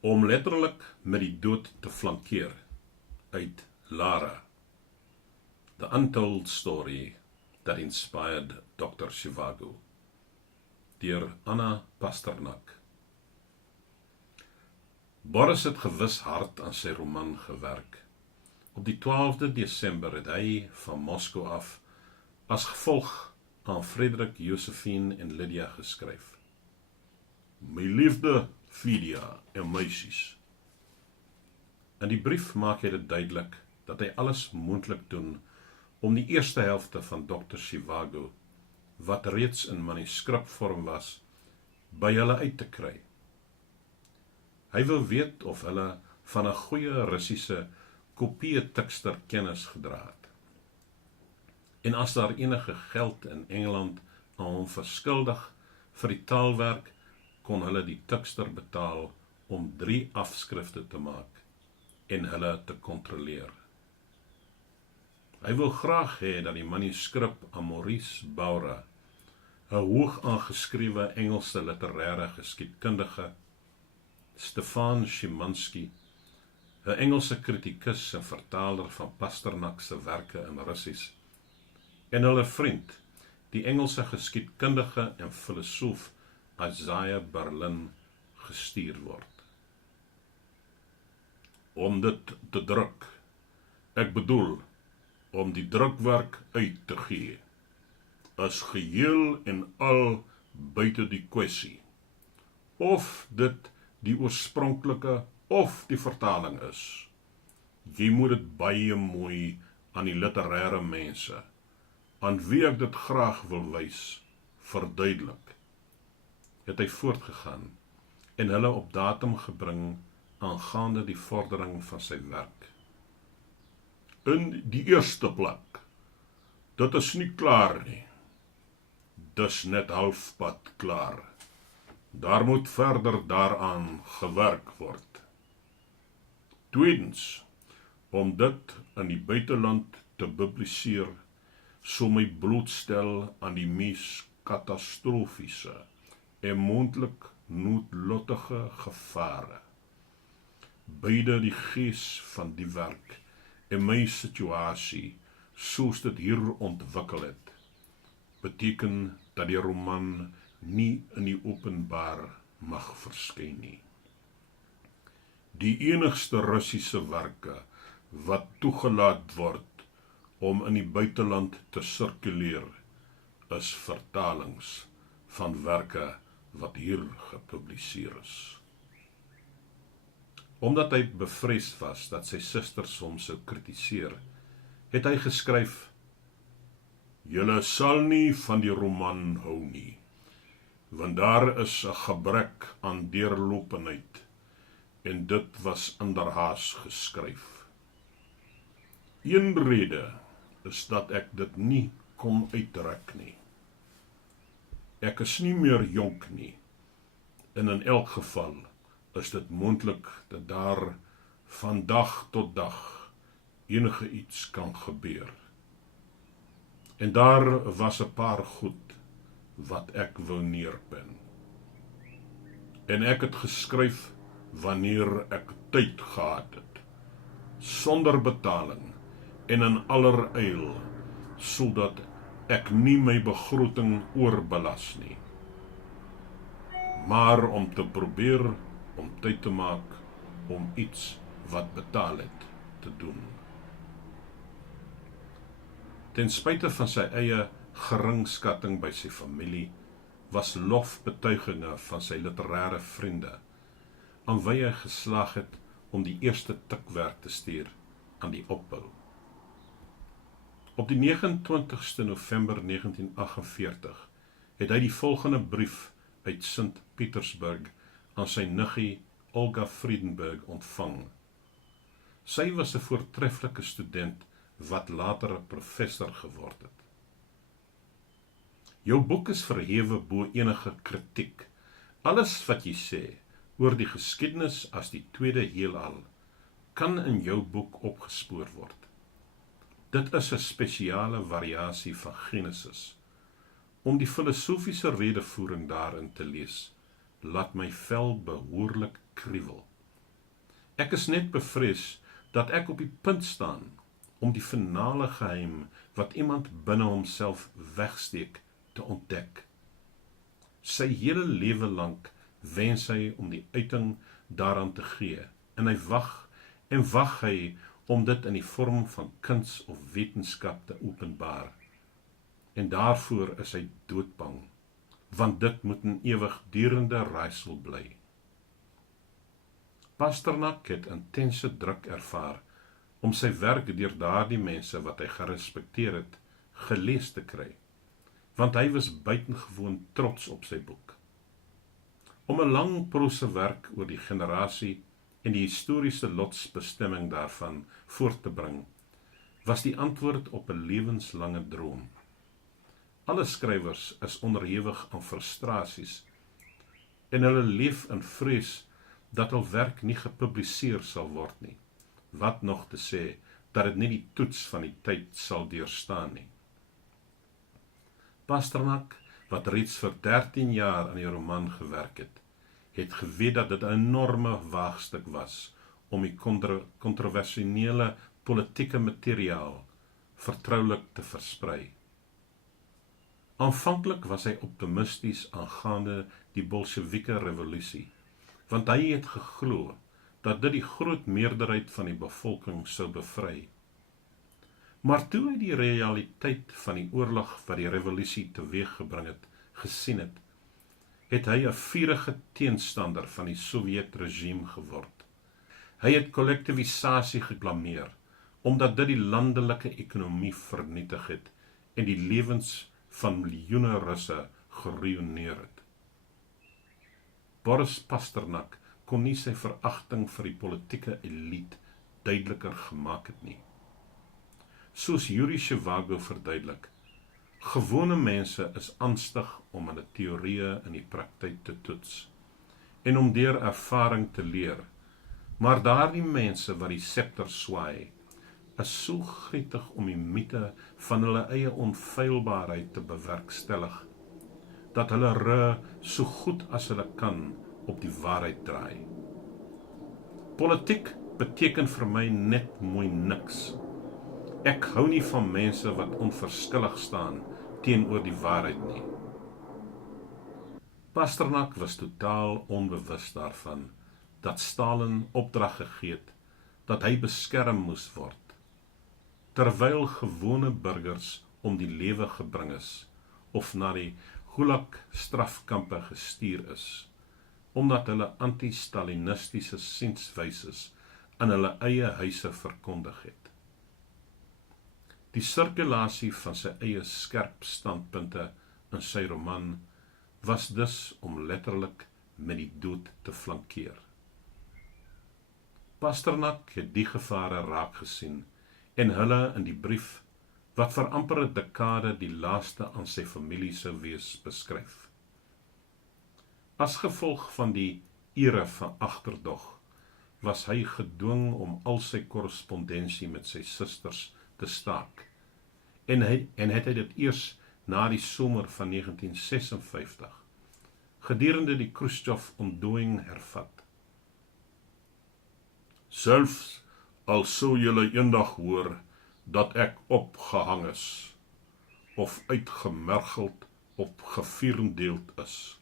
om letterlik met die dood te flankeer, uit Lara, The Untold Story That Inspired Dr. Zhivago, deur Anna Pasternak. Boris het gewis hard aan sy roman gewerk. Op die 12de Desember het hy van Moskou af as gevolg aan Frederik, Josephine en Lydia geskryf. My liefde, Fidia en meisies. In die brief maak hy dit duidelik dat hy alles moontlik doen om die eerste helfte van Dr. Zhivago, wat reeds in manuskripvorm was, by hulle uit te kry. Hy wil weet of hulle van 'n goeie Russiese kopie-tekster kennis gedra het. En as daar enige geld in Engeland aan hom verskuldig vir die taalwerk, kon hulle die tekster betaal om 3 afskrifte te maak en hulle te kontroleer. Hy wil graag hê dat die manuskrip aan Maurice Baura, 'n hoog aangeskrewe Engelse literêre geskiedkundige, Stefan Szymanski, 'n Engelse kritikus en vertaler van Pasternak se werke in Russies, en hulle vriend, die Engelse geskiedkundige en filosoof Isaiah Berlin, gestuur word. Om dit te druk, ek bedoel, om die drukwerk uit te gee, is geheel en al buite die kwessie, of dit die oorspronklike of die vertaling is. Jy moet dit baie mooi aan die literêre mense, aan wie ek dit graag wil wys, verduidelik. Het hy voortgegaan en hulle op datum gebring aangaande die vordering van sy werk. In die eerste plek, dit is nie klaar nie. Dis net halfpad klaar. Daar moet verder daaraan gewerk word. Tweedens, om dit in die buiteland te publiseer, sou my blootstel aan die mees katastrofiese en moontlik noodlottige gevare. Beide die gees van die werk en my situasie, soos dit hier ontwikkel het, beteken dat die roman nie in die openbaar mag verskyn nie. Die enigste Russiese werke wat toegelaat word om in die buiteland te sirkuleer, is vertalings van werke wat hier gepubliseer is. Omdat hy bevrees was dat sy susters hom sou kritiseer, het hy geskryf, julle sal nie van die roman hou nie, want daar is 'n gebrek aan deurlopendheid, en dit was inderhaas geskryf. Een rede is dat ek dit nie kon uitrek nie. Ek is nie meer jonk nie, en in elk geval is dit moontlik dat daar van dag tot dag enige iets kan gebeur. En daar was 'n paar goed wat ek wou neerpen. En ek het geskryf wanneer ek tyd gehad het, sonder betaling en in alleryl, sodat ek nie my begroting oorbelas nie, maar om te probeer om tyd te maak om iets wat betaal het te doen. Ten spyte van sy eie geringskatting by sy familie, was lofbetuigings van sy literêre vriende, aan wie hy geslaag het om die eerste tikwerk te stuur aan die opbou. Op die 29ste November 1948 het hy die volgende brief uit Sint Petersburg aan sy niggie Olga Friedenberg ontvang. Sy was 'n voortreffelike student wat later 'n professor geword het. Jou boek is verhewe bo enige kritiek. Alles wat jy sê oor die geskiedenis as die tweede heelal kan in jou boek opgespoor word. Dit is 'n spesiale variasie van Genesis. Om die filosofiese redevoering daarin te lees, laat my vel behoorlik kriewel. Ek is net bevrees dat ek op die punt staan om die finale geheim wat iemand binne homself wegsteek te ontdek. Sy hele lewe lank wens hy om die uiting daaraan te gee, en wag hy om dit in die vorm van kuns of wetenskap te openbaar. En daarvoor is hy doodbang, want dit moet 'n ewigdurende raaisel bly. Pasternak het intense druk ervaar om sy werk deur daardie mense wat hy gerespekteer het, gelees te kry, want hy was buitengewoon trots op sy boek. Om 'n lang prose werk oor die generasie en die historiese lotsbestemming daarvan voort te bring, was die antwoord op 'n lewenslange droom. Alle skrywers is onderhewig aan frustrasies en hulle leef in vrees dat hul werk nie gepubliseer sal word nie, wat nog te sê dat dit nie die toets van die tyd sal deurstaan nie. Pasternak, wat reeds vir 13 jaar aan die roman gewerk het geweet dat dit 'n enorme waagstuk was om die kontroversiële politieke materiaal vertroulik te versprei. Aanvanklik was hy optimisties aangaande die Bolsjewieke revolusie, want hy het geglo dat dit die groot meerderheid van die bevolking sou bevry. Maar toe hy die realiteit van die oorlog wat die revolusie teweeggebring het, gesien het hy 'n vurige teenstander van die Sowjet-regime geword. Hy het kollektivisasie geklameer, omdat dit die landelike ekonomie vernietig het en die lewens van miljoene Russe geruïneer het. Boris Pasternak kon nie sy veragting vir die politieke elite duideliker gemaak het nie. Soos Yuri Zhivago verduidelik, gewone mense is angstig om hulle teorieë in die praktyk te toets en om deur ervaring te leer, maar daardie mense wat die scepter swaai, is so gretig om die mite van hulle eie onfeilbaarheid te bewerkstellig, dat hulle so goed as hulle kan op die waarheid draai. Politiek beteken vir my net mooi niks. Ek hou nie van mense wat onverskillig staan teenoor die waarheid nie. Pasternak was totaal onbewus daarvan dat Stalin opdrag gegee het dat hy beskerm moes word, terwyl gewone burgers om die lewe gebring is of na die Gulag strafkampe gestuur is, omdat hulle anti-stalinistiese sienswyses in hulle eie huise verkondig het. Die sirkulasie van sy eie skerp standpunte in sy roman was dus om letterlik met die dood te flankeer. Pasternak het die gevare raak gesien en hulle in die brief, wat vir amper 'n dekade die laaste aan sy familie sou wees, beskryf. As gevolg van die era van agterdog, was hy gedwing om al sy korrespondensie met sy susters te staak, en het hy dit eers na die somer van 1956, gedurende die Khrushchev-ontdooiing hervat. Selfs al sou julle eendag hoor dat ek opgehang is, of uitgemergeld of gevierendeeld is,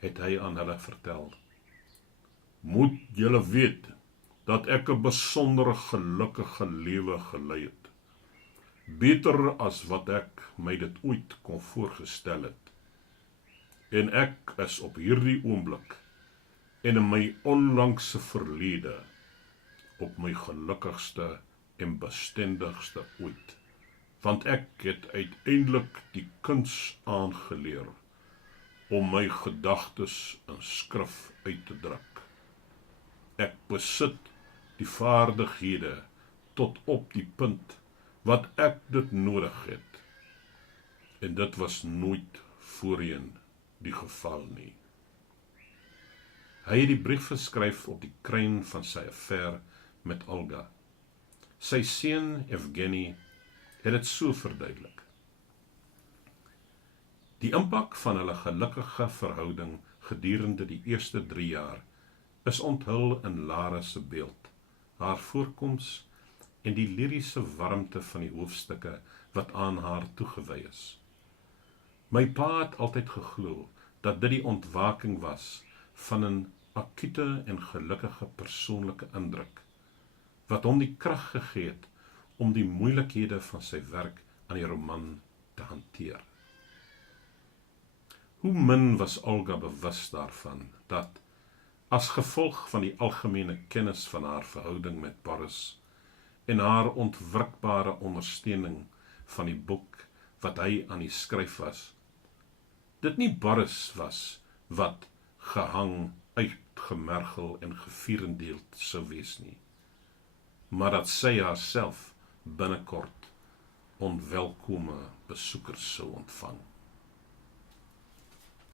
het hy aan hulle vertel. Moet julle weet, dat ek 'n besondere gelukkige lewe gelei het, beter as wat ek my dit ooit kon voorgestel het. En ek is op hierdie oomblik, en in my onlangse verlede, op my gelukkigste en bestendigste ooit, want ek het uiteindelik die kuns aangeleer om my gedagtes in skrif uit te druk. Ek besit die vaardighede tot op die punt wat ek dit nodig het, en dit was nooit voorheen die geval nie. Hy het die brief geskryf op die kruin van sy affære met Olga. Sy seun Evgeny het dit so verduidelik. Die impak van hulle gelukkige verhouding gedurende die eerste 3 jaar is onthul in Lara se beeld, haar voorkoms en die liriese warmte van die hoofstukke wat aan haar toegewy is. My pa het altyd geglo dat dit die ontwaking was van 'n akute en gelukkige persoonlike indruk, wat hom die krag gegee het om die moeilikhede van sy werk aan die roman te hanteer. Hoe min was Olga bewus daarvan, dat, as gevolg van die algemene kennis van haar verhouding met Boris, en haar ontwrikbare ondersteuning van die boek wat hy aan die skryf was, dit nie Boris was wat gehang, uitgemergel en gevierendeeld sou wees nie, maar dat sy haarself binnekort onwelkome besoekers sou ontvang.